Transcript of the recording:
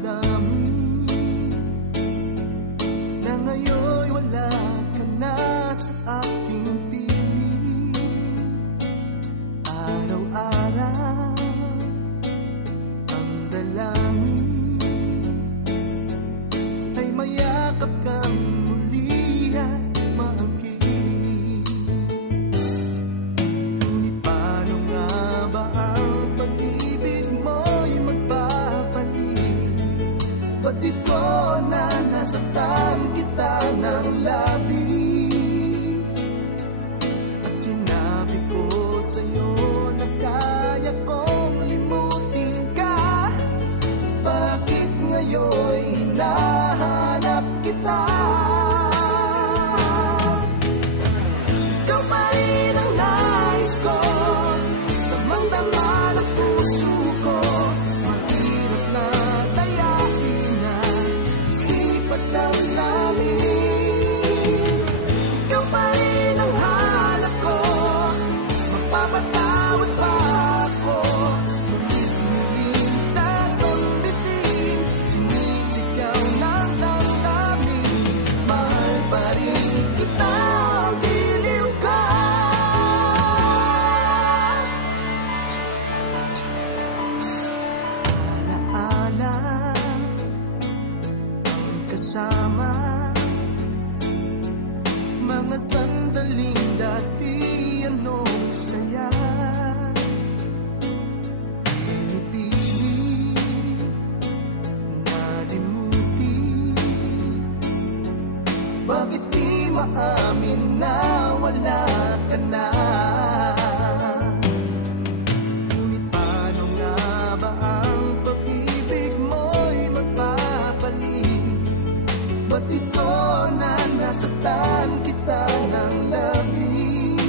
damdamin na ngayon wala ka na sa aking piling. Araw-araw ang dalangin ay mayakap kang muli at maangkin. Ngunit paano nga ba ang pag-ibig mo'y magpapalik? Ba't ito na nasaktan kita ng labis? At sinabi ko sa'yo na kaya kong limutin ka. Bakit ngayon'y hinahanap kita? Ikaw pa rin ang nais ko, damang-dama ng puso ko. Mahirap na tayain na isip at damdamin. Ikaw pa rin ang hanap ko, magpapatawad pa ako. Muling sa sambitin, sinisigaw ng damdamin. Mahal pa rin kita, giliw ka. Alaala ang kasama, mga sandaling dati anong saya. Pinipilit nalimutin, bakit di maamin na wala ka na? Ngunit paano nga ba ang pag-ibig mo'y magpapalik? Ba't ito na nasaktan kita ng labis?